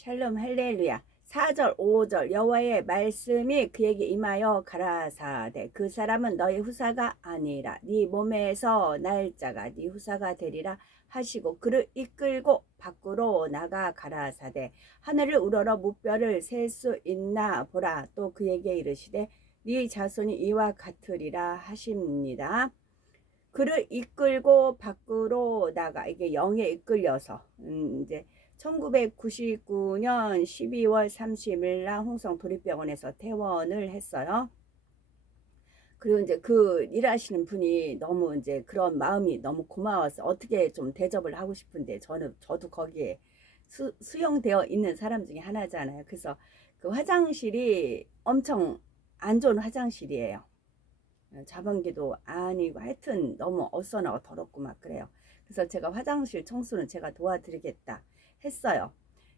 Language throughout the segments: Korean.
샬롬 할렐루야. 4절 5절 여호와의 말씀이 그에게 임하여 가라사대 그 사람은 너희 후사가 아니라 네 몸에서 날짜가 네 후사가 되리라 하시고 그를 이끌고 밖으로 나가 가라사대 하늘을 우러러 무뼈를 셀 수 있나 보라. 또 그에게 이르시되 네 자손이 이와 같으리라 하십니다. 그를 이끌고 밖으로 나가, 이게 영에 이끌려서 이제 1999년 12월 30일 날 홍성 도립병원에서 퇴원을 했어요. 그리고 이제 그 일하시는 분이 너무 이제 그런 마음이 너무 고마워서 어떻게 좀 대접을 하고 싶은데 저도 거기에 수용되어 있는 사람 중에 하나잖아요. 그래서 그 화장실이 엄청 안 좋은 화장실이에요. 자변기도 아니고 하여튼 너무 어수선하고 더럽고 막 그래요. 그래서 제가 화장실 청소는 제가 도와드리겠다 했어요.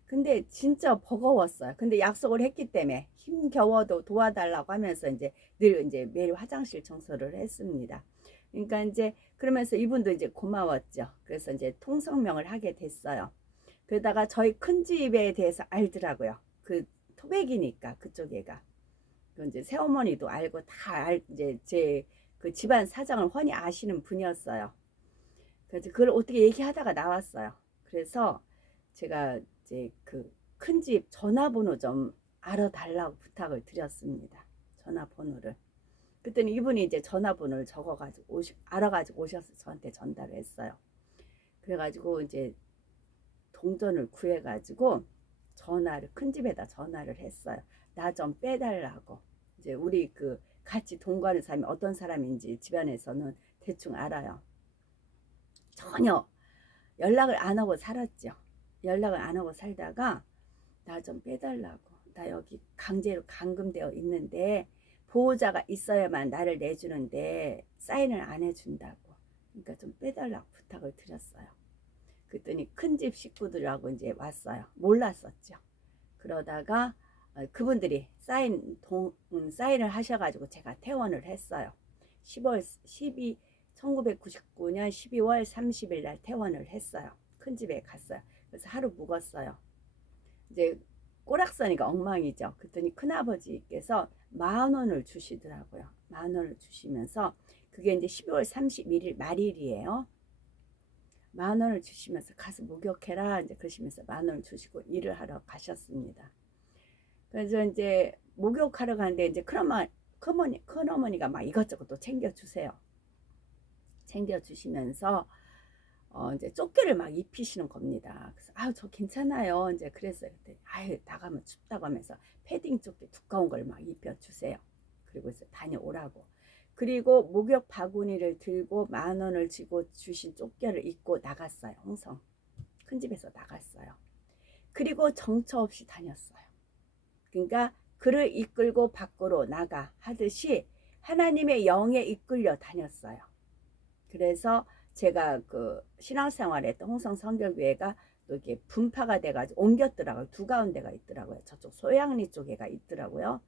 근데 진짜 버거웠어요. 근데 약속을 했기 때문에 힘겨워도 도와달라고 하면서 이제 늘 이제 매일 화장실 청소를 했습니다. 그러니까 이제 그러면서 이분도 이제 고마웠죠. 그래서 이제 통성명을 하게 됐어요. 그러다가 저희 큰 집에 대해서 알더라고요. 그 토백이니까 그쪽 애가. 그 이제 새어머니도 알고 이제 제 그 집안 사정을 훤히 아시는 분이었어요. 그래서 그걸 어떻게 얘기하다가 나왔어요. 그래서 제가 이제 그 큰 집 전화번호 좀 알아달라고 부탁을 드렸습니다. 전화번호를. 그랬더니 이분이 이제 전화번호를 적어가지고 알아가지고 오셔서 저한테 전달을 했어요. 그래가지고 이제 동전을 구해가지고 큰 집에다 전화를 했어요. 나 좀 빼달라고. 이제 우리 그 같이 동거하는 사람이 어떤 사람인지 집안에서는 대충 알아요. 전혀 연락을 안 하고 살았죠. 연락을 안 하고 살다가 나 좀 빼달라고. 나 여기 강제로 감금되어 있는데 보호자가 있어야만 나를 내주는데 사인을 안 해준다고. 그러니까 좀 빼달라고 부탁을 드렸어요. 그랬더니 큰 집 식구들하고 이제 왔어요. 몰랐었죠. 그러다가 그분들이 사인을 하셔가지고 제가 퇴원을 했어요. 1999년 12월 30일 날 퇴원을 했어요. 큰 집에 갔어요. 그래서 하루 묵었어요. 이제 꼬락서니까 엉망이죠. 그랬더니 큰아버지께서 10,000원을 주시더라고요. 10,000원을 주시면서 그게 이제 12월 31일 말일이에요. 10,000원을 주시면서 가서 목욕해라 이제 그러시면서 10,000원을 주시고 일을 하러 가셨습니다. 그래서 이제 목욕하러 가는데 이제 큰어머니가 막 이것저것 또 챙겨주세요. 챙겨주시면서 이제 조끼를 막 입히시는 겁니다. 그래서 저 괜찮아요. 이제 그랬어요. 그때 나가면 춥다고 하면서 패딩 조끼 두꺼운 걸 막 입혀주세요. 그리고 이제 다녀오라고. 그리고 목욕 바구니를 들고 10,000원을 쥐고 주신 조끼를 입고 나갔어요. 홍성 큰 집에서 나갔어요. 그리고 정처 없이 다녔어요. 그러니까 그를 이끌고 밖으로 나가 하듯이 하나님의 영에 이끌려 다녔어요. 그래서 제가 그 신앙생활 했던 홍성 성결교회가 또 이게 분파가 돼가지고 옮겼더라고요. 두 가운데가 있더라고요. 저쪽 소양리 쪽에가 있더라고요.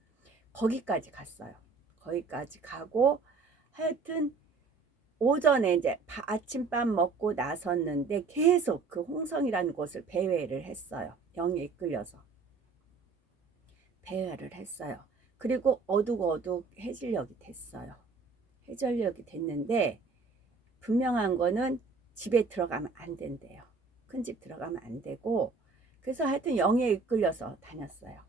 거기까지 갔어요. 거기까지 가고 하여튼 오전에 이제 아침밥 먹고 나섰는데 계속 그 홍성이라는 곳을 배회를 했어요. 영에 이끌려서 배회를 했어요. 그리고 어둑어둑 해질녘이 됐어요. 해질녘이 됐는데 분명한 거는 집에 들어가면 안 된대요. 큰 집 들어가면 안 되고 그래서 하여튼 영에 이끌려서 다녔어요.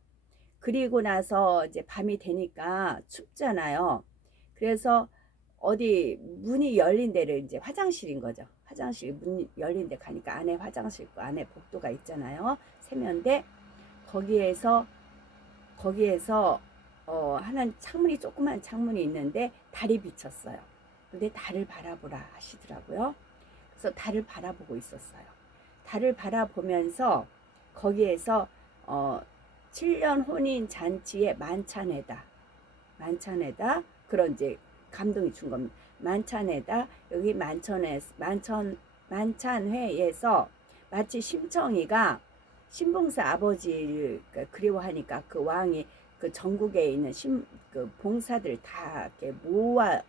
그리고 나서 이제 밤이 되니까 춥잖아요. 그래서 어디 문이 열린 데를 이제 화장실인 거죠. 화장실 문 열린 데 가니까 안에 화장실 있고 안에 복도가 있잖아요. 세면대 거기에서 하나 창문이 조그만 창문이 있는데 달이 비쳤어요. 근데 달을 바라보라 하시더라고요. 그래서 달을 바라보고 있었어요. 달을 바라보면서 거기에서 7년 혼인 잔치의 만찬에다 그런 이제 감동이 준 겁니다. 만찬에다 여기 만찬회에서 마치 심청이가 신봉사 아버지를 그리워하니까 그 왕이 그 전국에 있는 그 봉사들 다 이렇게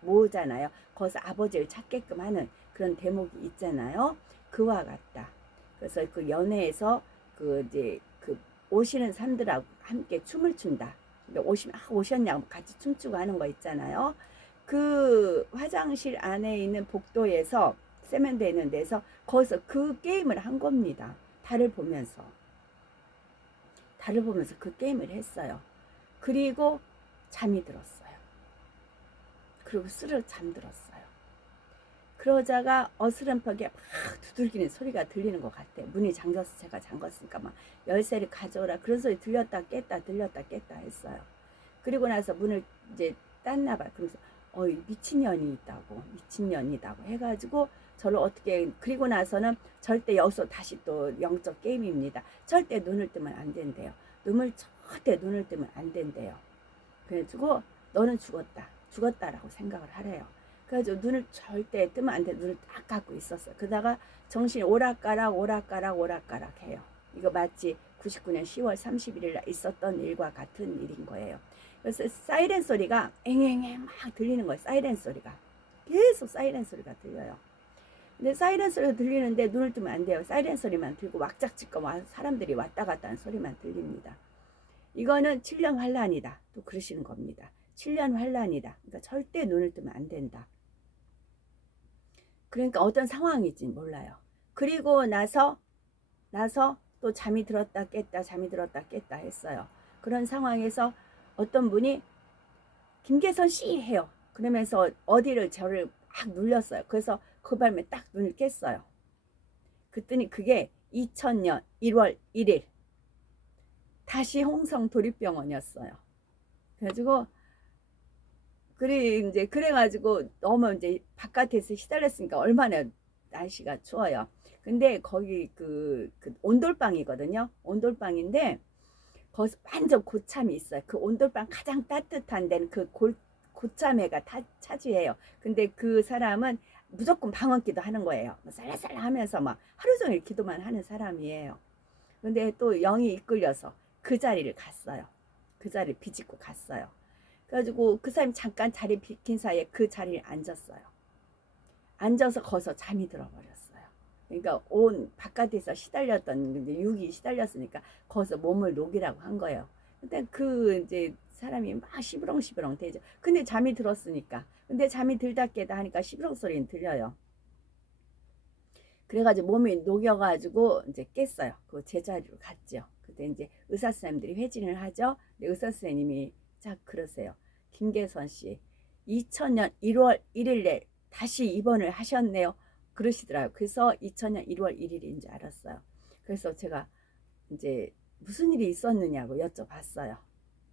모으잖아요. 거기서 아버지를 찾게끔 하는 그런 대목이 있잖아요. 그와 같다. 그래서 그 연회에서 그 이제 그 오시는 사람들하고 함께 춤을 춘다. 오셨냐고 같이 춤추고 하는 거 있잖아요. 그 화장실 안에 있는 복도에서 세면대 있는 데서 거기서 그 게임을 한 겁니다. 달을 보면서 그 게임을 했어요. 그리고 잠이 들었어요. 그리고 스르륵 잠들었어요. 그러자가 어스름하게 막 두들기는 소리가 들리는 것 같아. 문이 잠겨서 제가 잠갔으니까 막 열쇠를 가져오라 그런 소리 들렸다 깼다 했어요. 그리고 나서 문을 이제 땄나 봐요. 그러면서 미친년이다고 해가지고 저를 어떻게, 그리고 나서는 절대 여기서 다시 또 영적 게임입니다. 절대 눈을 뜨면 안 된대요. 절대 눈을 뜨면 안 된대요. 그래가지고 너는 죽었다라고 생각을 하래요. 그래가지고 눈을 절대 뜨면 안 돼. 눈을 딱 감고 있었어요. 그러다가 정신이 오락가락 해요. 이거 마치 99년 10월 31일 날 있었던 일과 같은 일인 거예요. 그래서 사이렌 소리가 앵앵앵 막 들리는 거예요. 사이렌 소리가 계속 사이렌 소리가 들려요. 근데 사이렌 소리가 들리는데 눈을 뜨면 안 돼요. 사이렌 소리만 들고 왁작지껄 사람들이 왔다 갔다 하는 소리만 들립니다. 이거는 7년 환란이다. 또 그러시는 겁니다. 7년 환란이다. 그러니까 절대 눈을 뜨면 안 된다. 그러니까 어떤 상황인지 몰라요. 그리고 나서 또 잠이 들었다 깼다 했어요. 그런 상황에서 어떤 분이 김계선 씨 해요. 그러면서 어디를 저를 막 눌렸어요. 그래서 그 밤에 딱 눈을 깼어요. 그랬더니 그게 2000년 1월 1일 다시 홍성 도립병원이었어요. 그래가지고 그래가지고 너무 이제 바깥에서 시달렸으니까 얼마나 날씨가 추워요. 근데 거기 그 온돌방이거든요. 온돌방인데 거기서 완전 고참이 있어요. 그 온돌방 가장 따뜻한 데는 그 고참애가 차지해요. 근데 그 사람은 무조건 방언기도 하는 거예요. 살라살라 하면서 막 하루 종일 기도만 하는 사람이에요. 근데 또 영이 이끌려서 그 자리를 갔어요. 그 자리를 비집고 갔어요. 그래가지고 그 사람이 잠깐 자리 비킨 사이에 그 자리에 앉았어요. 앉아서 거기서 잠이 들어버렸어요. 그러니까 온 바깥에서 시달렸던 육이 시달렸으니까 거기서 몸을 녹이라고 한 거예요. 근데 그 이제 사람이 막 시부렁시부렁 되죠. 근데 잠이 들었으니까. 근데 잠이 들다 깨다 하니까 시부렁 소리는 들려요. 그래가지고 몸이 녹여가지고 이제 깼어요. 그 제자리로 갔죠. 그때 이제 의사 선생님들이 회진을 하죠. 근데 의사 선생님이 자 그러세요. 김계선 씨 2000년 1월 1일에 다시 입원을 하셨네요. 그러시더라고요. 그래서 2000년 1월 1일인 줄 알았어요. 그래서 제가 이제 무슨 일이 있었느냐고 여쭤봤어요.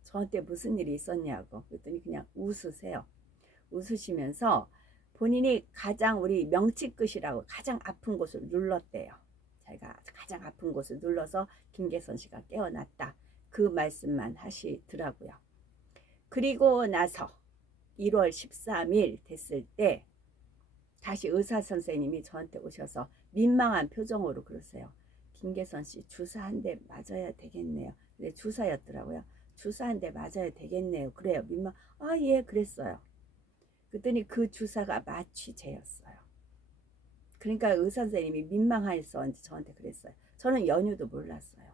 저한테 무슨 일이 있었냐고. 그랬더니 그냥 웃으세요. 웃으시면서 본인이 가장 우리 명치끝이라고 가장 아픈 곳을 눌렀대요. 자기가 가장 아픈 곳을 눌러서 김계선 씨가 깨어났다. 그 말씀만 하시더라고요. 그리고 나서 1월 13일 됐을 때 다시 의사 선생님이 저한테 오셔서 민망한 표정으로 그러세요. 김계선 씨 주사 한 대 맞아야 되겠네요. 근데 주사였더라고요. 주사 한 대 맞아야 되겠네요. 그래요. 예 그랬어요. 그랬더니 그 주사가 마취제였어요. 그러니까 의사 선생님이 민망해서 저한테 그랬어요. 저는 연유도 몰랐어요.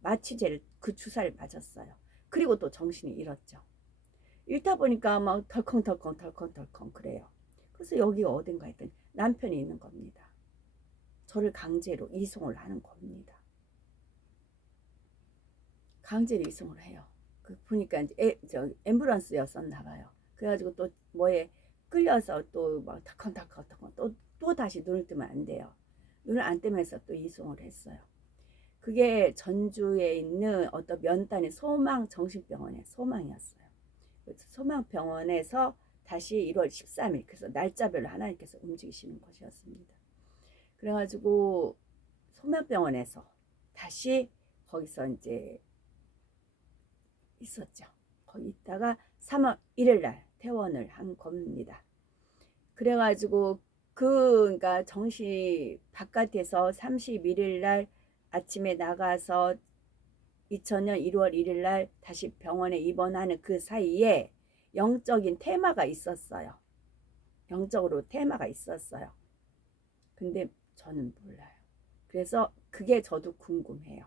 마취제를 그 주사를 맞았어요. 그리고 또 정신이 잃었죠. 잃다 보니까 막 덜컹 그래요. 그래서 여기가 어딘가 했더니 남편이 있는 겁니다. 저를 강제로 이송을 하는 겁니다. 강제로 이송을 해요. 그 보니까 이제 앰뷸런스였었나 봐요. 그래가지고 또 뭐에 끌려서 또 막 덜컹 또 다시 눈을 뜨면 안 돼요. 눈을 안 뜨면서 또 이송을 했어요. 그게 전주에 있는 어떤 면단의 소망 정신병원의 소망이었어요. 소망병원에서 다시 1월 13일 그래서 날짜별로 하나님께서 움직이시는 것이었습니다. 그래가지고 소망병원에서 다시 거기서 이제 있었죠. 거기 있다가 3월 1일 날 퇴원을 한 겁니다. 그래가지고 그러니까 정신이 바깥에서 31일 날 아침에 나가서 2000년 1월 1일 날 다시 병원에 입원하는 그 사이에 영적인 테마가 있었어요. 영적으로 테마가 있었어요. 근데 저는 몰라요. 그래서 그게 저도 궁금해요.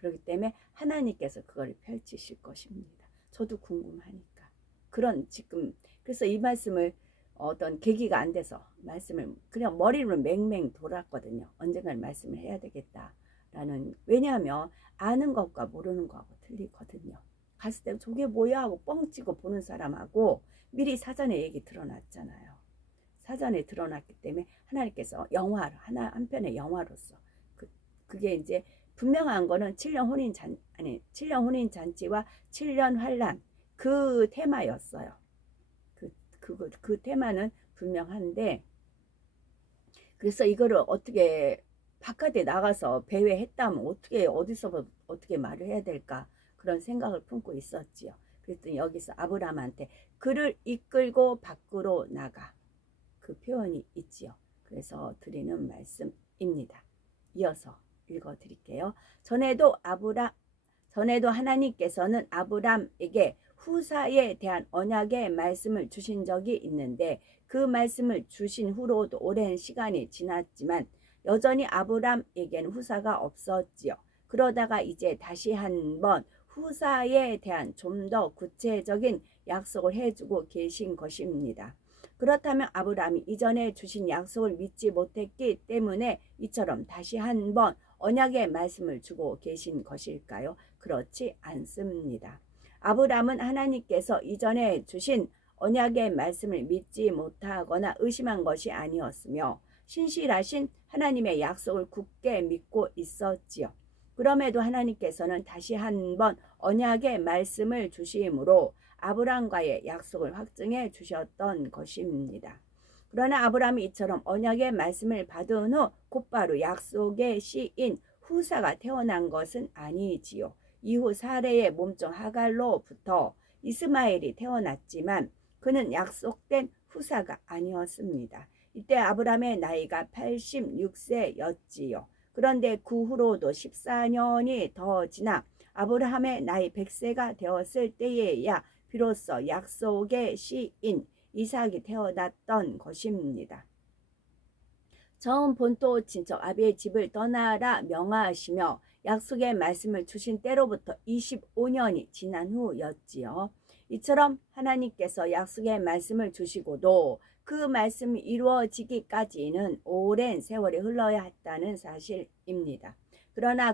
그렇기 때문에 하나님께서 그걸 펼치실 것입니다. 저도 궁금하니까. 그런 지금 그래서 이 말씀을 어떤 계기가 안 돼서 말씀을 그냥 머리로 맹맹 돌았거든요. 언젠가는 말씀을 해야 되겠다라는. 왜냐하면 아는 것과 모르는 것하고 틀리거든요. 갔을 때 저게 뭐야 하고 뻥치고 보는 사람하고 미리 사전에 얘기 드러났잖아요. 사전에 드러났기 때문에 하나님께서 영화로 한 편의 영화로서 그게 이제 분명한 거는 7년 혼인 잔치와 7년 환란 그 테마였어요. 그 테마는 분명한데, 그래서 이거를 어떻게 바깥에 나가서 배회했다면 어디서 어떻게 말을 해야 될까 그런 생각을 품고 있었지요. 그랬더니 여기서 아브라함한테 그를 이끌고 밖으로 나가 그 표현이 있지요. 그래서 드리는 말씀입니다. 이어서 읽어 드릴게요. 전에도 하나님께서는 아브람에게 후사에 대한 언약의 말씀을 주신 적이 있는데 그 말씀을 주신 후로도 오랜 시간이 지났지만 여전히 아브람에게는 후사가 없었지요. 그러다가 이제 다시 한번 후사에 대한 좀 더 구체적인 약속을 해주고 계신 것입니다. 그렇다면 아브람이 이전에 주신 약속을 믿지 못했기 때문에 이처럼 다시 한번 언약의 말씀을 주고 계신 것일까요? 그렇지 않습니다. 아브람은 하나님께서 이전에 주신 언약의 말씀을 믿지 못하거나 의심한 것이 아니었으며 신실하신 하나님의 약속을 굳게 믿고 있었지요. 그럼에도 하나님께서는 다시 한번 언약의 말씀을 주심으로 아브람과의 약속을 확증해 주셨던 것입니다. 그러나 아브람이 이처럼 언약의 말씀을 받은 후 곧바로 약속의 씨인 후사가 태어난 것은 아니지요. 이후 사레의 몸종 하갈로부터 이스마엘이 태어났지만 그는 약속된 후사가 아니었습니다. 이때 아브람의 나이가 86세였지요. 그런데 그 후로도 14년이 더 지나 아브라함의 나이 100세가 되었을 때에야 비로소 약속의 씨인 이삭이 태어났던 것입니다. 처음 본토 친척 아비의 집을 떠나라 명하시며 약속의 말씀을 주신 때로부터 25년이 지난 후였지요. 이처럼 하나님께서 약속의 말씀을 주시고도 그 말씀이 이루어지기까지는 오랜 세월이 흘러야 했다는 사실입니다. 그러나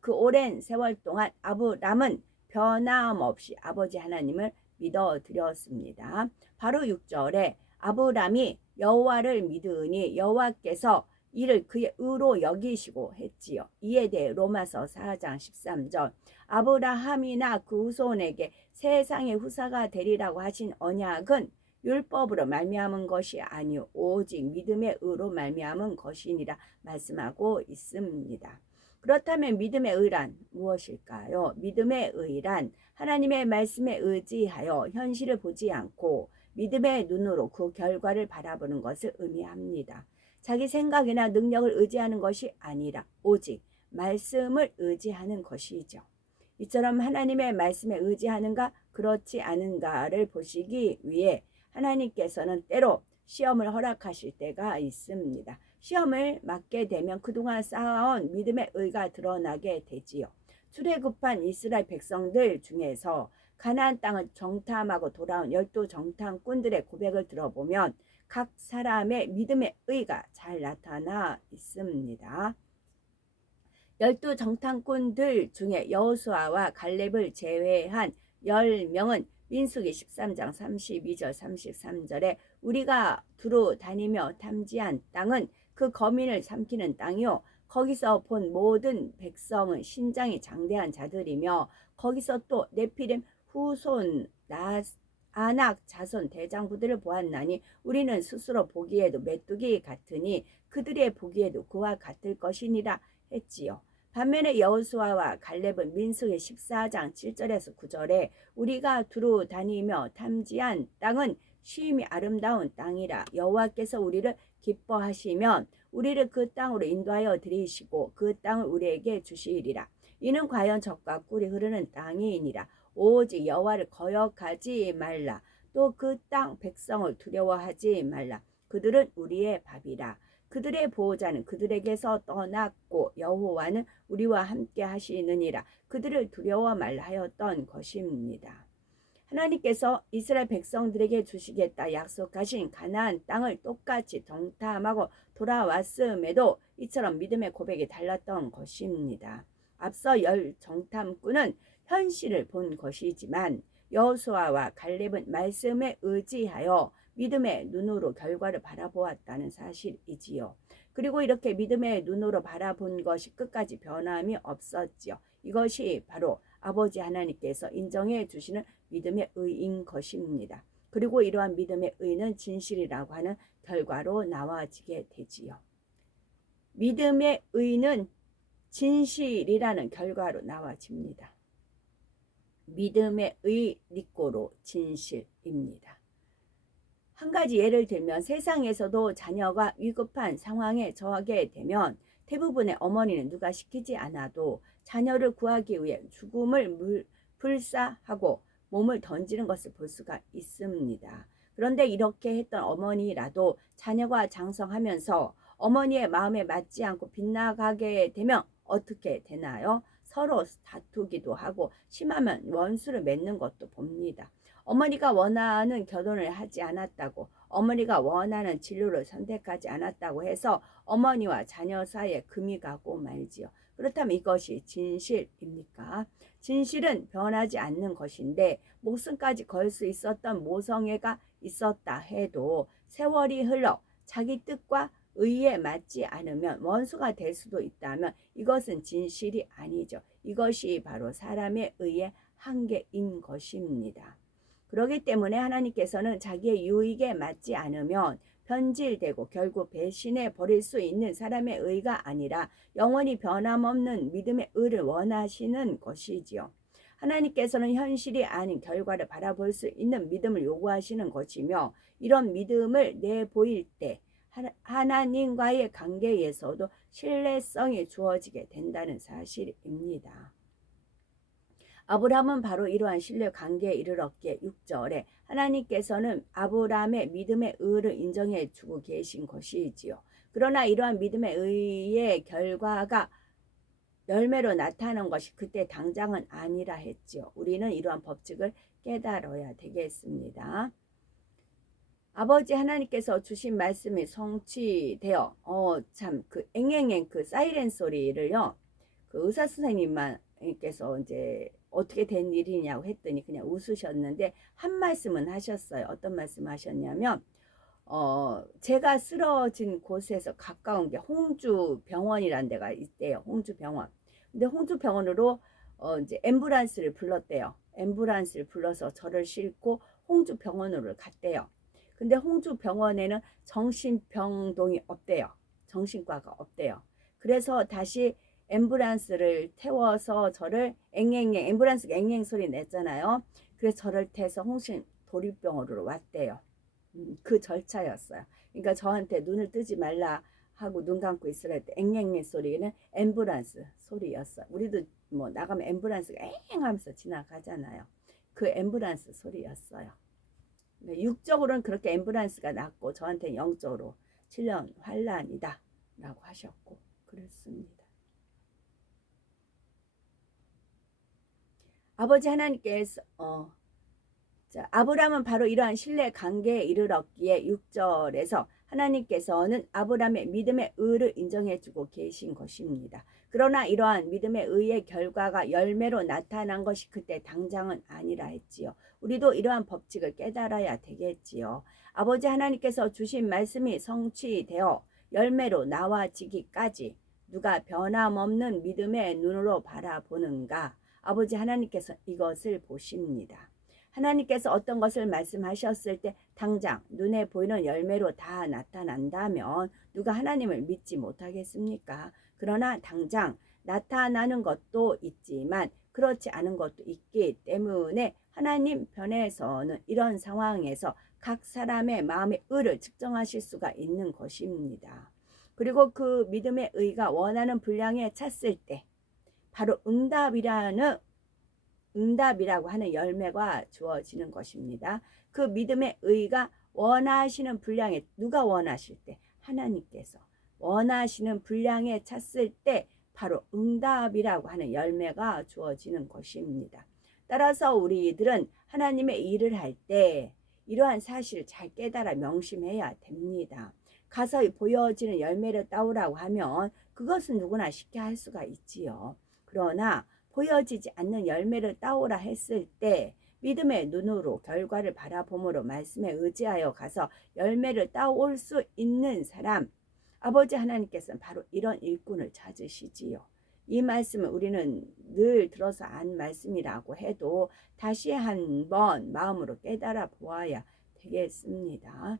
그 오랜 세월 동안 아브람은 변함없이 아버지 하나님을 믿어드렸습니다. 바로 6절에 아브람이 여호와를 믿으니 여호와께서 이를 그의 의로 여기시고 했지요. 이에 대해 로마서 4장 13절 아브라함이나 그 후손에게 세상의 후사가 되리라고 하신 언약은 율법으로 말미암은 것이 아니요 오직 믿음의 의로 말미암은 것이니라 말씀하고 있습니다. 그렇다면 믿음의 의란 무엇일까요? 믿음의 의란 하나님의 말씀에 의지하여 현실을 보지 않고 믿음의 눈으로 그 결과를 바라보는 것을 의미합니다. 자기 생각이나 능력을 의지하는 것이 아니라 오직 말씀을 의지하는 것이죠. 이처럼 하나님의 말씀에 의지하는가 그렇지 않은가를 보시기 위해 하나님께서는 때로 시험을 허락하실 때가 있습니다. 시험을 맞게 되면 그동안 쌓아온 믿음의 의가 드러나게 되지요. 출애굽한 이스라엘 백성들 중에서 가나안 땅을 정탐하고 돌아온 12 정탐꾼들의 고백을 들어보면 각 사람의 믿음의 의가 잘 나타나 있습니다. 12 정탐꾼들 중에 여호수아와 갈렙을 제외한 10명은 민수기 13장 32절 33절에 우리가 두루 다니며 탐지한 땅은 그 거민을 삼키는 땅이요 거기서 본 모든 백성은 신장이 장대한 자들이며 거기서 또 네피림 후손 아낙 자손 대장부들을 보았나니 우리는 스스로 보기에도 메뚜기 같으니 그들의 보기에도 그와 같을 것이니라 했지요. 반면에 여호수아와 갈렙은 민수기 14장 7절에서 9절에 우리가 두루 다니며 탐지한 땅은 심히 아름다운 땅이라 여호와께서 우리를 기뻐하시면 우리를 그 땅으로 인도하여 들이시고 그 땅을 우리에게 주시리라. 이는 과연 젖과 꿀이 흐르는 땅이니라. 오직 여호와를 거역하지 말라. 또 그 땅 백성을 두려워하지 말라. 그들은 우리의 밥이라. 그들의 보호자는 그들에게서 떠났고 여호와는 우리와 함께 하시느니라. 그들을 두려워 말하였던 것입니다. 하나님께서 이스라엘 백성들에게 주시겠다 약속하신 가나안 땅을 똑같이 정탐하고 돌아왔음에도 이처럼 믿음의 고백이 달랐던 것입니다. 앞서 열 정탐꾼은 현실을 본 것이지만 여호수아와 갈렙은 말씀에 의지하여 믿음의 눈으로 결과를 바라보았다는 사실이지요. 그리고 이렇게 믿음의 눈으로 바라본 것이 끝까지 변함이 없었지요. 이것이 바로 아버지 하나님께서 인정해 주시는 믿음의 의인 것입니다. 그리고 이러한 믿음의 의는 진실이라고 하는 결과로 나와지게 되지요. 믿음의 의는 진실이라는 결과로 나와집니다. 믿음의 의 니꼬로 진실입니다. 한 가지 예를 들면 세상에서도 자녀가 위급한 상황에 처하게 되면 대부분의 어머니는 누가 시키지 않아도 자녀를 구하기 위해 죽음을 불사하고 몸을 던지는 것을 볼 수가 있습니다. 그런데 이렇게 했던 어머니라도 자녀가 장성하면서 어머니의 마음에 맞지 않고 빗나가게 되면 어떻게 되나요? 서로 다투기도 하고 심하면 원수를 맺는 것도 봅니다. 어머니가 원하는 결혼을 하지 않았다고, 어머니가 원하는 진로를 선택하지 않았다고 해서 어머니와 자녀 사이에 금이 가고 말지요. 그렇다면 이것이 진실입니까? 진실은 변하지 않는 것인데 목숨까지 걸 수 있었던 모성애가 있었다 해도 세월이 흘러 자기 뜻과 의에 맞지 않으면 원수가 될 수도 있다면 이것은 진실이 아니죠. 이것이 바로 사람의 의의 한계인 것입니다. 그렇기 때문에 하나님께서는 자기의 유익에 맞지 않으면 변질되고 결국 배신해 버릴 수 있는 사람의 의가 아니라 영원히 변함없는 믿음의 의를 원하시는 것이지요. 하나님께서는 현실이 아닌 결과를 바라볼 수 있는 믿음을 요구하시는 것이며 이런 믿음을 내보일 때 하나님과의 관계에서도 신뢰성이 주어지게 된다는 사실입니다. 아브라함은 바로 이러한 신뢰 관계에 이르렀기에 6절에 하나님께서는 아브라함의 믿음의 의를 인정해 주고 계신 것이지요. 그러나 이러한 믿음의 의의 결과가 열매로 나타나는 것이 그때 당장은 아니라 했지요. 우리는 이러한 법칙을 깨달아야 되겠습니다. 아버지 하나님께서 주신 말씀이 성취되어 참 그 앵앵앵 그 사이렌 소리를요. 그 의사 선생님께서 이제 어떻게 된 일이냐고 했더니 그냥 웃으셨는데 한 말씀은 하셨어요. 어떤 말씀 하셨냐면 제가 쓰러진 곳에서 가까운 게 홍주 병원이라는 데가 있대요. 홍주 병원. 근데 홍주 병원으로 이제 앰뷸런스를 불렀대요. 앰뷸런스를 불러서 저를 싣고 홍주 병원으로 갔대요. 근데 홍주 병원에는 정신병동이 없대요. 정신과가 없대요. 그래서 다시 앰뷸런스를 태워서 저를 앵앵앵 앰뷸런스가 앵앵 소리 냈잖아요. 그래서 저를 태워서 홍신 도립병원으로 왔대요. 그 절차였어요. 그러니까 저한테 눈을 뜨지 말라 하고 눈 감고 있으라 했대. 앵앵앵 소리는 앰뷸런스 소리였어요. 우리도 뭐 나가면 앰뷸런스가 앵 하면서 지나가잖아요. 그 앰뷸런스 소리였어요. 육적으로는 그렇게 앰뷸런스가 났고 저한테는 영적으로 7년 환란이다 라고 하셨고 그렇습니다. 아버지 하나님께서 아브라함은 바로 이러한 신뢰 관계에 이르렀기에 6절에서 하나님께서는 아브라함의 믿음의 의를 인정해 주고 계신 것입니다. 그러나 이러한 믿음의 의의 결과가 열매로 나타난 것이 그때 당장은 아니라 했지요. 우리도 이러한 법칙을 깨달아야 되겠지요. 아버지 하나님께서 주신 말씀이 성취되어 열매로 나와지기까지 누가 변함없는 믿음의 눈으로 바라보는가? 아버지 하나님께서 이것을 보십니다. 하나님께서 어떤 것을 말씀하셨을 때 당장 눈에 보이는 열매로 다 나타난다면 누가 하나님을 믿지 못하겠습니까? 그러나 당장 나타나는 것도 있지만 그렇지 않은 것도 있기 때문에 하나님 편에서는 이런 상황에서 각 사람의 마음의 의를 측정하실 수가 있는 것입니다. 그리고 그 믿음의 의가 원하는 분량에 찼을 때 바로 응답이라고 하는 열매가 주어지는 것입니다. 그 믿음의 의가 원하시는 분량에 누가 원하실 때 하나님께서 원하시는 분량에 찼을 때 바로 응답이라고 하는 열매가 주어지는 것입니다. 따라서 우리들은 하나님의 일을 할 때 이러한 사실을 잘 깨달아 명심해야 됩니다. 가서 보여지는 열매를 따오라고 하면 그것은 누구나 쉽게 할 수가 있지요. 그러나 보여지지 않는 열매를 따오라 했을 때 믿음의 눈으로 결과를 바라봄으로 말씀에 의지하여 가서 열매를 따올 수 있는 사람, 아버지 하나님께서는 바로 이런 일꾼을 찾으시지요. 이 말씀을 우리는 늘 들어서 안 말씀이라고 해도 다시 한번 마음으로 깨달아 보아야 되겠습니다.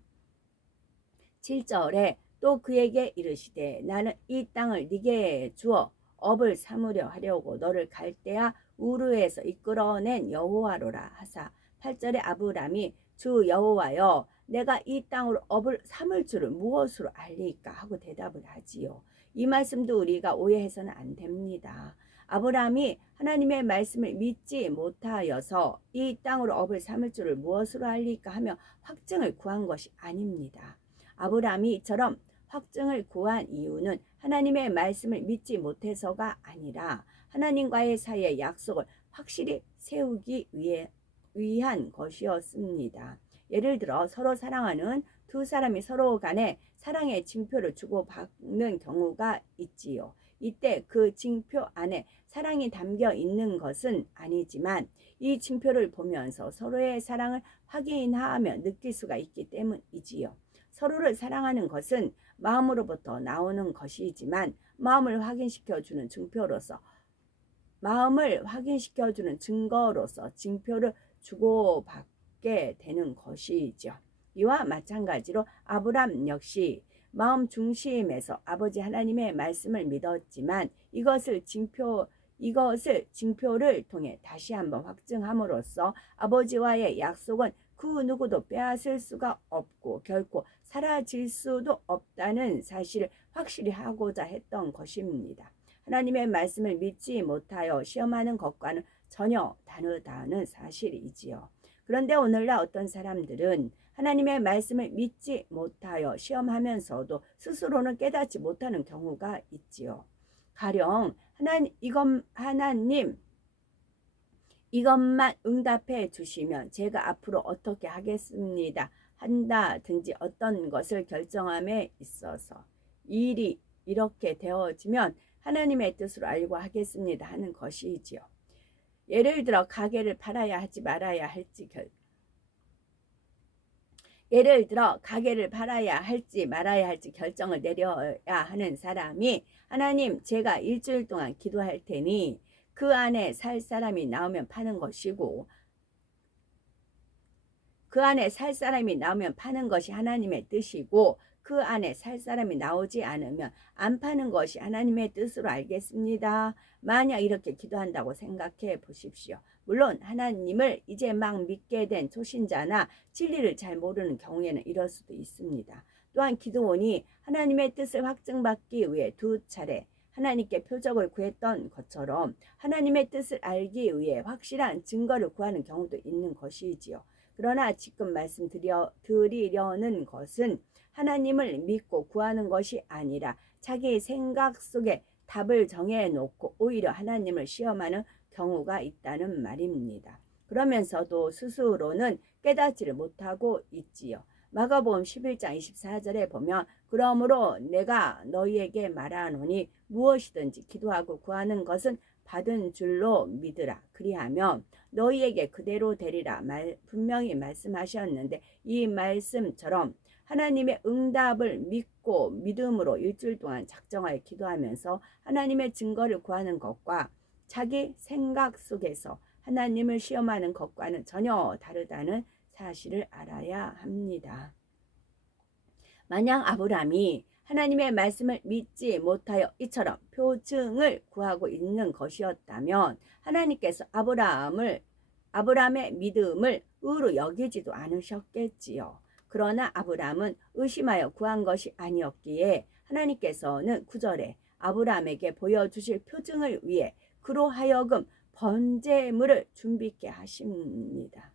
7절에 또 그에게 이르시되 나는 이 땅을 네게 주어 업을 삼으려 하려고 너를 갈대아 우르에서 이끌어낸 여호와로라 하사 8절에 아브람이 주 여호와여 내가 이 땅으로 업을 삼을 줄을 무엇으로 알리까 하고 대답을 하지요. 이 말씀도 우리가 오해해서는 안 됩니다. 아브람이 하나님의 말씀을 믿지 못하여서 이 땅으로 업을 삼을 줄을 무엇으로 알리까 하며 확증을 구한 것이 아닙니다. 아브람이 이처럼 확증을 구한 이유는 하나님의 말씀을 믿지 못해서가 아니라 하나님과의 사이의 약속을 확실히 세우기 위한 것이었습니다. 예를 들어 서로 사랑하는 두 사람이 서로 간에 사랑의 징표를 주고받는 경우가 있지요. 이때 그 징표 안에 사랑이 담겨 있는 것은 아니지만 이 징표를 보면서 서로의 사랑을 확인하며 느낄 수가 있기 때문이지요. 서로를 사랑하는 것은 마음으로부터 나오는 것이지만 마음을 확인시켜주는 증거로서 징표를 주고받게 되는 것이죠. 이와 마찬가지로 아브람 역시 마음 중심에서 아버지 하나님의 말씀을 믿었지만 이것을 징표를 통해 다시 한번 확증함으로써 아버지와의 약속은 그 누구도 빼앗을 수가 없고 결코 사라질 수도 없다는 사실을 확실히 하고자 했던 것입니다. 하나님의 말씀을 믿지 못하여 시험하는 것과는 전혀 다르다는 사실이지요. 그런데 오늘날 어떤 사람들은 하나님의 말씀을 믿지 못하여 시험하면서도 스스로는 깨닫지 못하는 경우가 있지요. 가령 하나님 이것만 응답해 주시면 제가 앞으로 어떻게 하겠습니다. 한다든지 어떤 것을 결정함에 있어서 일이 이렇게 되어지면 하나님의 뜻으로 알고 하겠습니다 하는 것이지요. 예를 들어 가게를 팔아야 할지 말아야 할지 결정을 내려야 하는 사람이 하나님 제가 일주일 동안 기도할 테니 그 안에 살 사람이 나오면 파는 것이고 그 안에 살 사람이 나오면 파는 것이 하나님의 뜻이고 그 안에 살 사람이 나오지 않으면 안 파는 것이 하나님의 뜻으로 알겠습니다. 만약 이렇게 기도한다고 생각해 보십시오. 물론 하나님을 이제 막 믿게 된 초신자나 진리를 잘 모르는 경우에는 이럴 수도 있습니다. 또한 기도원이 하나님의 뜻을 확증받기 위해 2차례 하나님께 표적을 구했던 것처럼 하나님의 뜻을 알기 위해 확실한 증거를 구하는 경우도 있는 것이지요. 그러나 지금 말씀드리려는 것은 하나님을 믿고 구하는 것이 아니라 자기 생각 속에 답을 정해놓고 오히려 하나님을 시험하는 경우가 있다는 말입니다. 그러면서도 스스로는 깨닫지를 못하고 있지요. 마가복음 11장 24절에 보면 그러므로 내가 너희에게 말하노니 무엇이든지 기도하고 구하는 것은 받은 줄로 믿으라. 그리하면 너희에게 그대로 되리라 분명히 말씀하셨는데 이 말씀처럼 하나님의 응답을 믿고 믿음으로 일주일 동안 작정하여 기도하면서 하나님의 증거를 구하는 것과 자기 생각 속에서 하나님을 시험하는 것과는 전혀 다르다는 사실을 알아야 합니다. 만약 아브람이 하나님의 말씀을 믿지 못하여 이처럼 표징을 구하고 있는 것이었다면 하나님께서 아브람의 믿음을 의로 여기지도 않으셨겠지요. 그러나 아브람은 의심하여 구한 것이 아니었기에 하나님께서는 9절에 아브람에게 보여주실 표징을 위해 그로 하여금 번제물을 준비케 하십니다.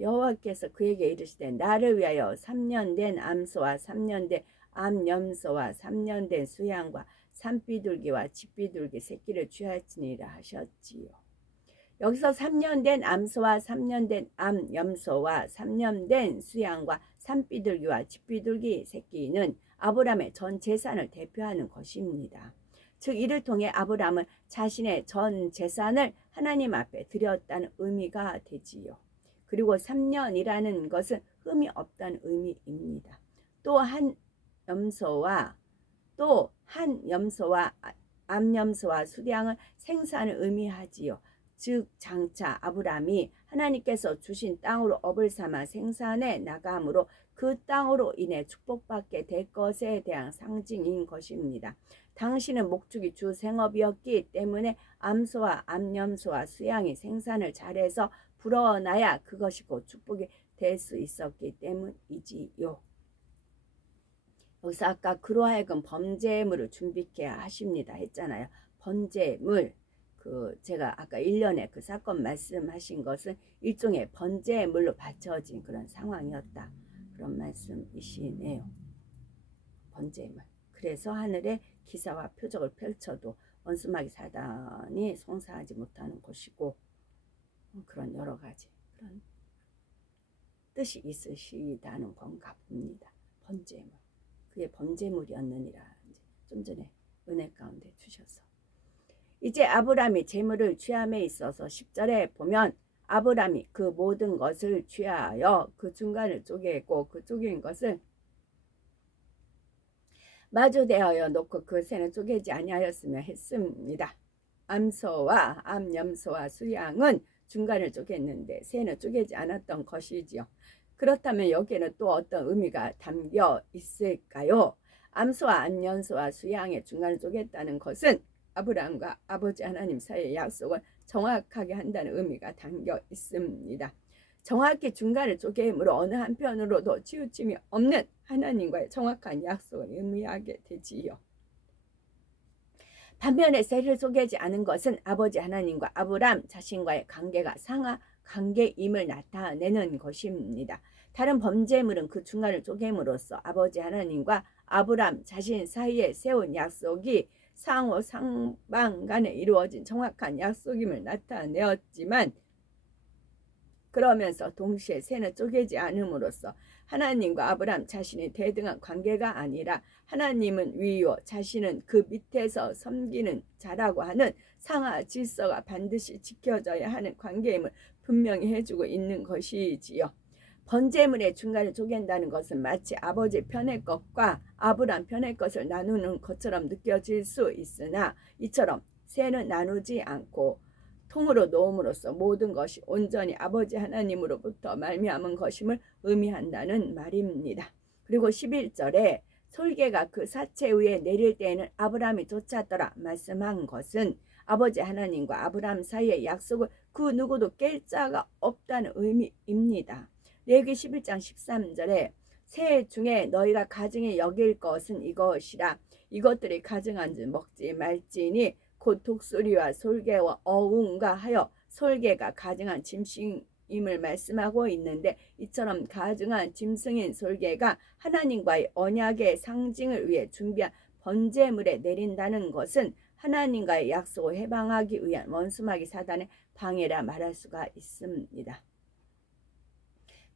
여호와께서 그에게 이르시되 나를 위하여 3년 된 암소와 3년 된 암염소와 3년 된 수양과 산비둘기와 집비둘기 새끼를 취하시니라 하셨지요. 여기서 3년 된 암소와 3년 된 암염소와 3년 된 수양과 산비둘기와 집비둘기 새끼는 아브라함의 전 재산을 대표하는 것입니다. 즉 이를 통해 아브라함은 자신의 전 재산을 하나님 앞에 드렸다는 의미가 되지요. 그리고 3년이라는 것은 흠이 없다는 의미입니다. 또 한 염소와 암염소와 수량을 생산을 의미하지요. 즉 장차 아브라함이 하나님께서 주신 땅으로 업을 삼아 생산해 나감으로 그 땅으로 인해 축복받게 될 것에 대한 상징인 것입니다. 당시는 목축이 주 생업이었기 때문에 암소와 암염소와 수양이 생산을 잘해서 불어나야 그것이 곧 축복이 될 수 있었기 때문이지요. 여기서 아까 그로 하여금 범죄물을 준비케 하십니다 했잖아요. 번제물, 제가 아까 1년에 그 사건 말씀하신 것은 일종의 번제물로 바쳐진 그런 상황이었다. 그런 말씀이시네요. 번제물. 그래서 하늘에 기사와 표적을 펼쳐도 원수마귀 사단이 송사하지 못하는 것이고, 그런 여러 가지 그런 뜻이 있으시다는 건가 봅니다. 번제물. 그게 번제물이었느니라 좀 전에 은혜 가운데 주셔서. 이제 아브라함이 재물을 취함에 있어서 10절에 보면 아브라함이 그 모든 것을 취하여 그 중간을 쪼개고 그 쪼갠 것을 마주대하여 놓고 그 새는 쪼개지 아니하였으며 했습니다. 암소와 암염소와 수양은 중간을 쪼갰는데 새는 쪼개지 않았던 것이지요. 그렇다면 여기에는 또 어떤 의미가 담겨 있을까요? 암소와 암염소와 수양의 중간을 쪼갰다는 것은 아브라함과 아버지 하나님 사이의 약속을 정확하게 한다는 의미가 담겨 있습니다. 정확히 중간을 쪼개므로 어느 한편으로도 치우침이 없는 하나님과의 정확한 약속을 의미하게 되지요. 반면에 새를 쪼개지 않은 것은 아버지 하나님과 아브라함 자신과의 관계가 상하 관계임을 나타내는 것입니다. 다른 범죄물은 그 중간을 쪼갰으로써 아버지 하나님과 아브라함 자신 사이에 세운 약속이 상호 상방 간에 이루어진 정확한 약속임을 나타내었지만, 그러면서 동시에 새는 쪼개지 않음으로써 하나님과 아브라함 자신이 대등한 관계가 아니라 하나님은 위요 자신은 그 밑에서 섬기는 자라고 하는 상하 질서가 반드시 지켜져야 하는 관계임을 분명히 해주고 있는 것이지요. 번제물의 중간을 쪼갠다는 것은 마치 아버지 편의 것과 아브라함 편의 것을 나누는 것처럼 느껴질 수 있으나, 이처럼 새는 나누지 않고 통으로 놓음으로써 모든 것이 온전히 아버지 하나님으로부터 말미암은 것임을 의미한다는 말입니다. 그리고 11절에 솔개가 그 사체 위에 내릴 때에는 아브라함이 쫓았더라 말씀한 것은 아버지 하나님과 아브라함 사이의 약속을 그 누구도 깰 자가 없다는 의미입니다. 레위기 11장 13절에 새 중에 너희가 가증히 여길 것은 이것이라. 이것들이 가증한 줄 먹지 말지니 곧 독수리와 솔개와 어웅과 하여 솔개가 가증한 짐승임을 말씀하고 있는데, 이처럼 가증한 짐승인 솔개가 하나님과의 언약의 상징을 위해 준비한 번제물에 내린다는 것은 하나님과의 약속을 해방하기 위한 원수마귀 사단의 방해라 말할 수가 있습니다.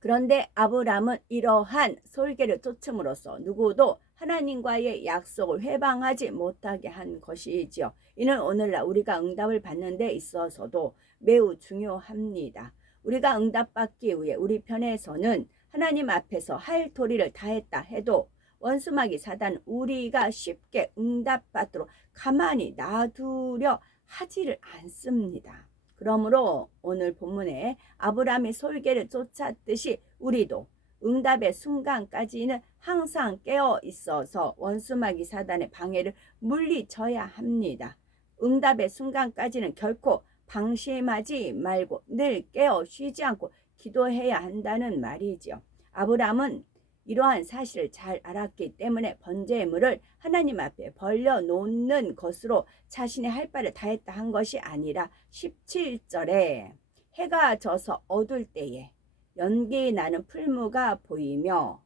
그런데 아브라함은 이러한 솔개를 쫓음으로써 누구도 하나님과의 약속을 회방하지 못하게 한 것이지요. 이는 오늘날 우리가 응답을 받는 데 있어서도 매우 중요합니다. 우리가 응답받기 위해 우리 편에서는 하나님 앞에서 할 도리를 다했다 해도 원수마귀 사단 우리가 쉽게 응답받도록 가만히 놔두려 하지를 않습니다. 그러므로 오늘 본문에 아브라함이 솔개를 쫓았듯이 우리도 응답의 순간까지는 항상 깨어 있어서 원수마귀 사단의 방해를 물리쳐야 합니다. 응답의 순간까지는 결코 방심하지 말고 늘 깨어 쉬지 않고 기도해야 한다는 말이죠. 아브라함은 이러한 사실을 잘 알았기 때문에 번제물을 하나님 앞에 벌려놓는 것으로 자신이 할 바를 다했다 한 것이 아니라 17절에 해가 져서 어두울 때에 연기 나는 풀무가 보이며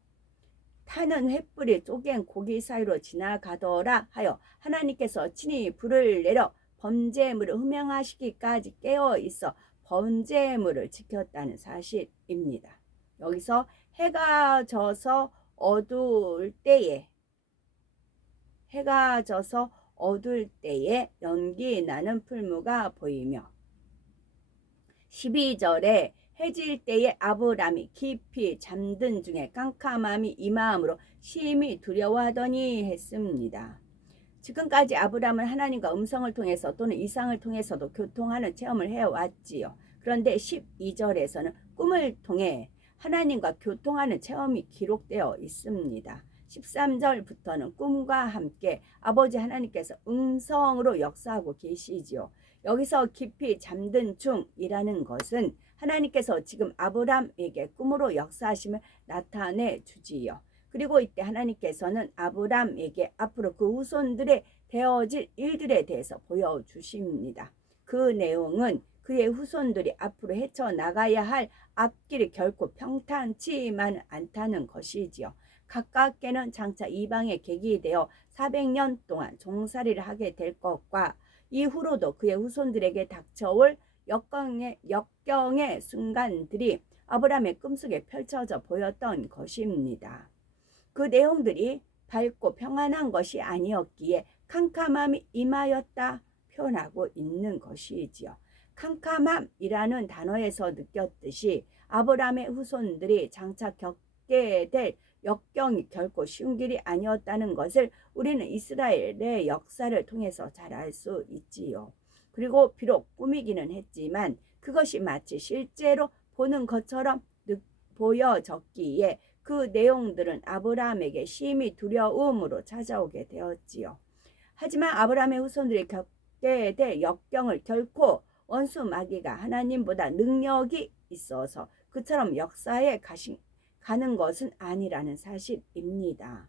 타는 횃불이 쪼갠 고기 사이로 지나가더라 하여 하나님께서 친히 불을 내려 범죄물을 흠양하시기까지 깨어 있어 범죄물을 지켰다는 사실입니다. 여기서 해가 져서 어두울 때에 연기 나는 풀무가 보이며 12절에 해질 때에 아브람이 깊이 잠든 중에 깜깜함이 임하므로 심히 두려워하더니 했습니다. 지금까지 아브람은 하나님과 음성을 통해서 또는 이상을 통해서도 교통하는 체험을 해왔지요. 그런데 12절에서는 꿈을 통해 하나님과 교통하는 체험이 기록되어 있습니다. 13절부터는 꿈과 함께 아버지 하나님께서 음성으로 역사하고 계시지요. 여기서 깊이 잠든 중이라는 것은 하나님께서 지금 아브람에게 꿈으로 역사하심을 나타내 주지요. 그리고 이때 하나님께서는 아브람에게 앞으로 그 후손들의 되어질 일들에 대해서 보여주십니다. 그 내용은 그의 후손들이 앞으로 헤쳐나가야 할 앞길이 결코 평탄치만은 않다는 것이지요. 가깝게는 장차 이방의 객이 되어 400년 동안 종살이를 하게 될 것과 이후로도 그의 후손들에게 닥쳐올 역경의 순간들이 아브라함의 꿈속에 펼쳐져 보였던 것입니다. 그 내용들이 밝고 평안한 것이 아니었기에 캄캄함이 임하였다 표현하고 있는 것이지요. 캄캄함이라는 단어에서 느꼈듯이 아브라함의 후손들이 장차 겪게 될 역경이 결코 쉬운 길이 아니었다는 것을 우리는 이스라엘의 역사를 통해서 잘 알 수 있지요. 그리고 비록 꿈이기는 했지만 그것이 마치 실제로 보는 것처럼 보여졌기에 그 내용들은 아브라함에게 심히 두려움으로 찾아오게 되었지요. 하지만 아브라함의 후손들이 겪게 될 역경을 결코 원수 마귀가 하나님보다 능력이 있어서 그처럼 역사에 가는 것은 아니라는 사실입니다.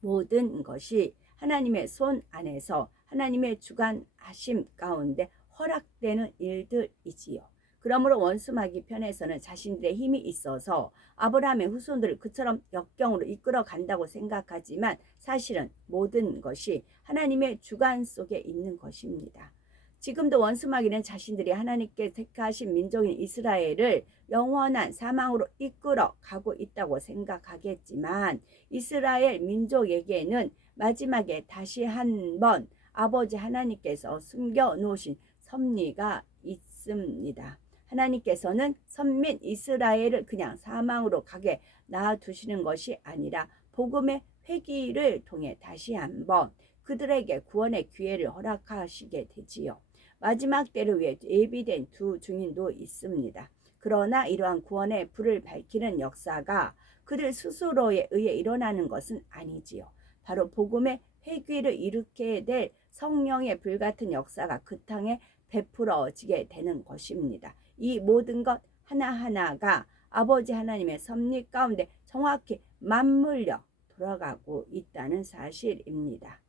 모든 것이 하나님의 손 안에서 하나님의 주관하심 가운데 허락되는 일들이지요. 그러므로 원수 마귀 편에서는 자신들의 힘이 있어서 아브라함의 후손들을 그처럼 역경으로 이끌어 간다고 생각하지만 사실은 모든 것이 하나님의 주관 속에 있는 것입니다. 지금도 원수 마귀는 자신들이 하나님께 택하신 민족인 이스라엘을 영원한 사망으로 이끌어 가고 있다고 생각하겠지만 이스라엘 민족에게는 마지막에 다시 한번 아버지 하나님께서 숨겨놓으신 섭리가 있습니다. 하나님께서는 선민 이스라엘을 그냥 사망으로 가게 놔두시는 것이 아니라 복음의 회개를 통해 다시 한번 그들에게 구원의 기회를 허락하시게 되지요. 마지막 때를 위해 예비된 두 증인도 있습니다. 그러나 이러한 구원의 불을 밝히는 역사가 그들 스스로에 의해 일어나는 것은 아니지요. 바로 복음의 회귀를 일으키게 될 성령의 불같은 역사가 그 땅에 베풀어지게 되는 것입니다. 이 모든 것 하나하나가 아버지 하나님의 섭리 가운데 정확히 맞물려 돌아가고 있다는 사실입니다.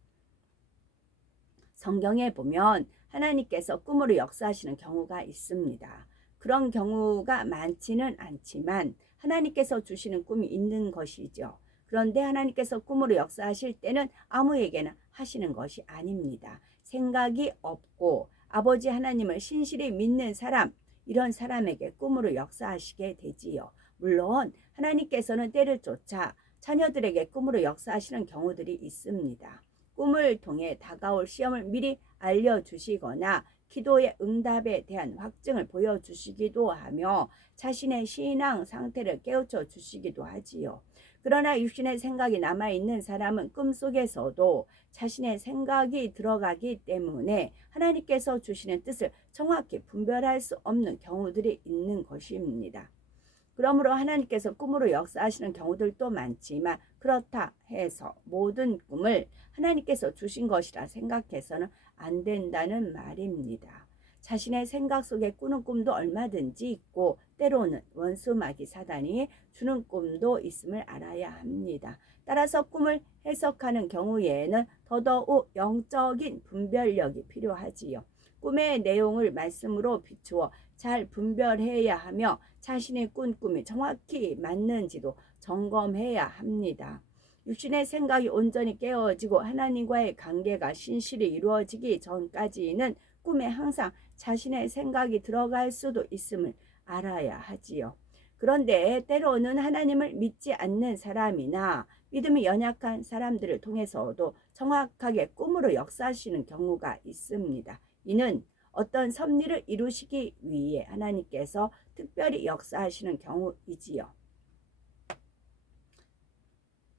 성경에 보면 하나님께서 꿈으로 역사하시는 경우가 있습니다. 그런 경우가 많지는 않지만 하나님께서 주시는 꿈이 있는 것이죠. 그런데 하나님께서 꿈으로 역사하실 때는 아무에게나 하시는 것이 아닙니다. 생각이 없고 아버지 하나님을 신실히 믿는 사람, 이런 사람에게 꿈으로 역사하시게 되지요. 물론 하나님께서는 때를 쫓아 자녀들에게 꿈으로 역사하시는 경우들이 있습니다. 꿈을 통해 다가올 시험을 미리 알려주시거나 기도의 응답에 대한 확증을 보여주시기도 하며 자신의 신앙 상태를 깨우쳐 주시기도 하지요. 그러나 육신의 생각이 남아있는 사람은 꿈속에서도 자신의 생각이 들어가기 때문에 하나님께서 주시는 뜻을 정확히 분별할 수 없는 경우들이 있는 것입니다. 그러므로 하나님께서 꿈으로 역사하시는 경우들도 많지만 그렇다 해서 모든 꿈을 하나님께서 주신 것이라 생각해서는 안 된다는 말입니다. 자신의 생각 속에 꾸는 꿈도 얼마든지 있고 때로는 원수 마귀 사단이 주는 꿈도 있음을 알아야 합니다. 따라서 꿈을 해석하는 경우에는 더더욱 영적인 분별력이 필요하지요. 꿈의 내용을 말씀으로 비추어 잘 분별해야 하며 자신의 꾼 꿈이 정확히 맞는지도 점검해야 합니다. 육신의 생각이 온전히 깨어지고 하나님과의 관계가 신실히 이루어지기 전까지는 꿈에 항상 자신의 생각이 들어갈 수도 있음을 알아야 하지요. 그런데 때로는 하나님을 믿지 않는 사람이나 믿음이 연약한 사람들을 통해서도 정확하게 꿈으로 역사하시는 경우가 있습니다. 이는 어떤 섭리를 이루시기 위해 하나님께서 특별히 역사하시는 경우이지요.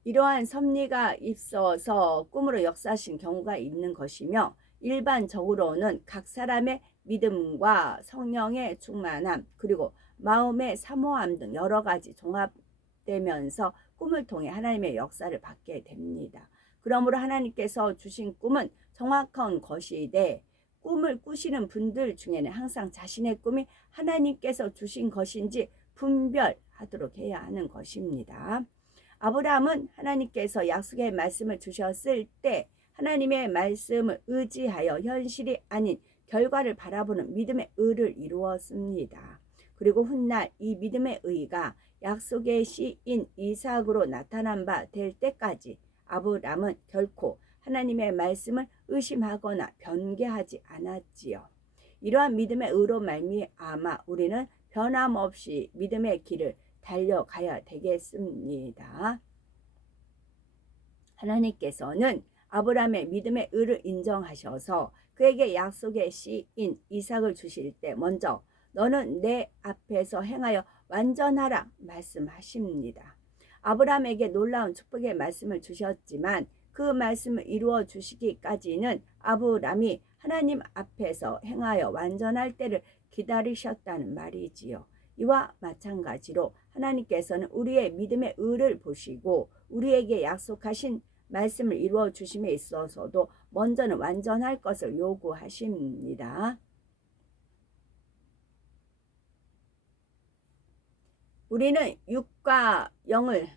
이러한 섭리가 있어서 꿈으로 역사하신 경우가 있는 것이며, 일반적으로는 각 사람의 믿음과 성령의 충만함, 그리고 마음의 사모함 등 여러 가지 종합되면서 꿈을 통해 하나님의 역사를 받게 됩니다. 그러므로 하나님께서 주신 꿈은 정확한 것이되, 꿈을 꾸시는 분들 중에는 항상 자신의 꿈이 하나님께서 주신 것인지 분별하도록 해야 하는 것입니다. 아브라함은 하나님께서 약속의 말씀을 주셨을 때 하나님의 말씀을 의지하여 현실이 아닌 결과를 바라보는 믿음의 의를 이루었습니다. 그리고 훗날 이 믿음의 의가 약속의 시인 이삭으로 나타난 바 될 때까지 아브라함은 결코 하나님의 말씀을 의심하거나 변개하지 않았지요. 이러한 믿음의 의로 말미암아 우리는 변함없이 믿음의 길을 달려가야 되겠습니다. 하나님께서는 아브라함의 믿음의 의를 인정하셔서 그에게 약속의 씨인 이삭을 주실 때 먼저 너는 내 앞에서 행하여 완전하라 말씀하십니다. 아브라함에게 놀라운 축복의 말씀을 주셨지만 그 말씀을 이루어 주시기까지는 아브라함이 하나님 앞에서 행하여 완전할 때를 기다리셨다는 말이지요. 이와 마찬가지로 하나님께서는 우리의 믿음의 의를 보시고 우리에게 약속하신 말씀을 이루어 주심에 있어서도 먼저는 완전할 것을 요구하십니다. 우리는 육과 영을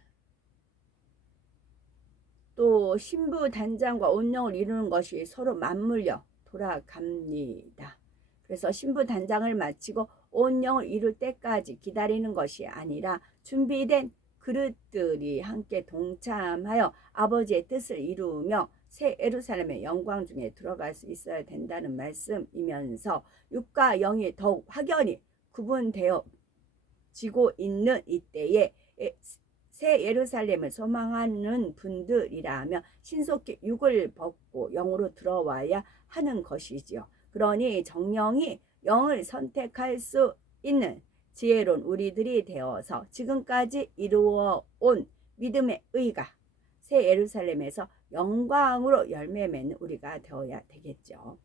또 신부 단장과 온영을 이루는 것이 서로 맞물려 돌아갑니다. 그래서 신부 단장을 마치고 온영을 이룰 때까지 기다리는 것이 아니라 준비된 그릇들이 함께 동참하여 아버지의 뜻을 이루며 새 예루살렘의 영광 중에 들어갈 수 있어야 된다는 말씀이면서 육과 영이 더욱 확연히 구분되어 지고 있는 이때에 새 예루살렘을 소망하는 분들이라면 신속히 육을 벗고 영으로 들어와야 하는 것이지요. 그러니 정령이 영을 선택할 수 있는 지혜로운 우리들이 되어서 지금까지 이루어 온 믿음의 의가 새 예루살렘에서 영광으로 열매 맺는 우리가 되어야 되겠죠.